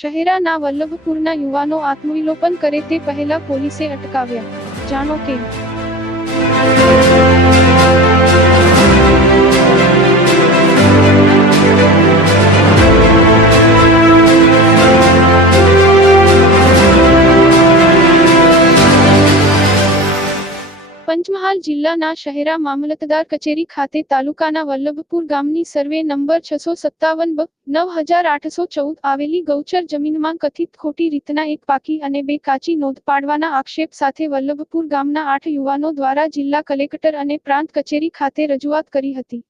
શહેરાના વલ્લભપુરના યુવાનો આત્મવિલોપન કરે તે પહેલા પોલીસે અટકાવ્યા. જાણો કેમ પંચમહાલ જિલ્લાના શહેરા મામલતદાર કચેરી ખાતે તાલુકાના વલ્લભપુર ગામની સર્વે નંબર છસો સત્તાવન નવ હજાર આઠસો ચૌદ આવેલી ગૌચર જમીનમાં કથિત ખોટી રીતના એક પાકી અને બે કાચી નોંધ પાડવાના આક્ષેપ સાથે વલ્લભપુર ગામના આઠ યુવાનો દ્વારા જિલ્લા કલેક્ટર અને પ્રાંત કચેરી ખાતે રજૂઆત કરી હતી.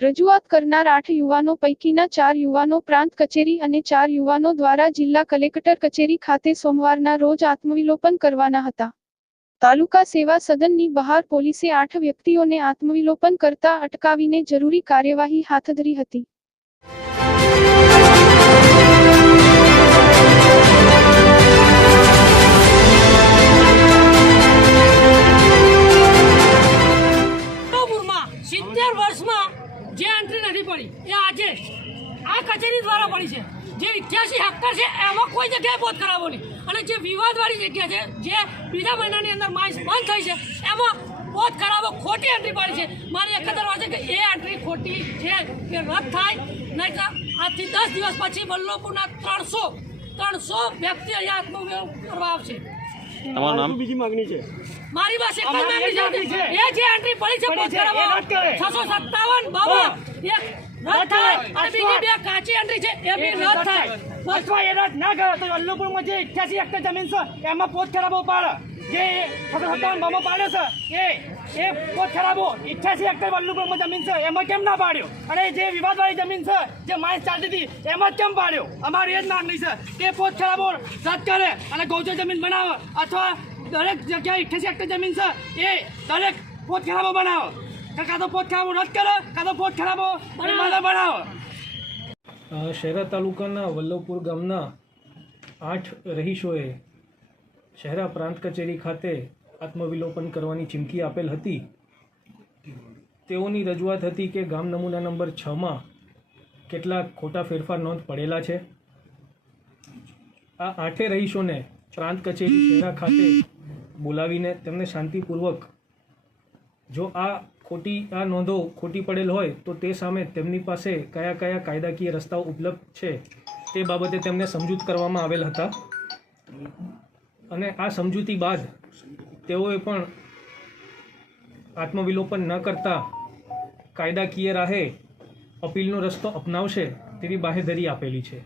રજૂઆત કરનાર આઠ યુવાનો પૈકીના ચાર યુવાનો પ્રાંત કચેરી અને ચાર યુવાનો દ્વારા જિલ્લા કલેક્ટર કચેરી ખાતે સોમવારના રોજ આત્મવિલોપન કરવાના હતા. તાલુકા સેવા સદનની બહાર પોલીસે આઠ વ્યક્તિઓને આત્મવિલોપન કરતા અટકાવીને જરૂરી કાર્યવાહી હાથ ધરી હતી. જે એન્ટ્રી નથી પડી, એ આજે આ કચેરી દ્વારા પડી છે. જે ઇઠ્યાસી હેક્ટર છે એમાં કોઈ જગ્યાએ બોધ કરાવો નહીં. અને જે વિવાદવાળી જગ્યા છે જે બીજા મહિનાની અંદર માઇન્સ બંધ થઈ છે એમાં બોધ કરાવો ખોટી એન્ટ્રી પડી છે. મારી એક વાત છે કે એ એન્ટ્રી ખોટી છે કે રદ થાય નહીં તો આજથી દસ દિવસ પછી વલ્લભપુરના ત્રણસો ત્રણસો વ્યક્તિ અહીંયા આત્મવિલોપન કરવા આવશે. તમારું નામ? બીજી માંગણી છે. મારી પાસે એક માંગણી છે. છે. એ જે એન્ટ્રી પડી છે પોત કરાવો રદ કરે. છસો સત્તાવન બાબા એક રદ થાય અને બીજી બે કાચી એન્ટ્રી છે એ બી રદ થાય. અથવા એ રદ ના કરે તો વલ્લભપુરમાં જે 88 હેક્ટર જમીન છે એમાં પોત ખરાબો પાડે. જે સત્તાવન બામો પાડે છે એ એ પોત ખરાબો 88 હેક્ટર વલ્લભપુરમાં જમીન છે એમાં કેમ ના પાડ્યો? અને જે વિવાદવાળી જમીન છે જે માઇન્સ ચાલતી હતી એમાં કેમ પાડ્યો? અમારી એ જ માંગણી છે કે પોત ખરાબો રદ કરે અને ગૌચર જમીન બનાવે અથવા દરેક જગ્યાએ 88 હેક્ટર જમીન છે એ દરેક પોત ખરાબો બનાવે. કે તો પોત ખરાબો રદ કરે કાં તો પોત ખરાબો બનાવો. શહેરા તાલુકાના વલ્લભપુર ગામના આઠ રહીશોએ શહેરા પ્રાંત કચેરી ખાતે આત્મવિલોપન કરવાની ચીમકી આપેલ હતી. તેઓની રજૂઆત હતી કે ગામ નમૂના નંબર છમાં કેટલાક ખોટા ફેરફાર નોંધ પડેલા છે. આ આઠે રહીશોને પ્રાંત કચેરી શહેરા ખાતે બોલાવીને તેમને શાંતિપૂર્વક જો આ ખોટી, આ નોંધો ખોટી પડેલ હોય, તો તે સામે તેમની પાસે કયા કયા કાયદાકીય રસ્તાઓ ઉપલબ્ધ છે તે બાબતે તેમને સમજૂત કરવામાં આવેલ હતા. અને આ સમજૂતી બાદ તેઓએ પણ આત્મવિલોપન ન કરતા કાયદાકીય રાહે અપીલનો રસ્તો અપનાવશે તેવી બાહેધરી આપેલી છે.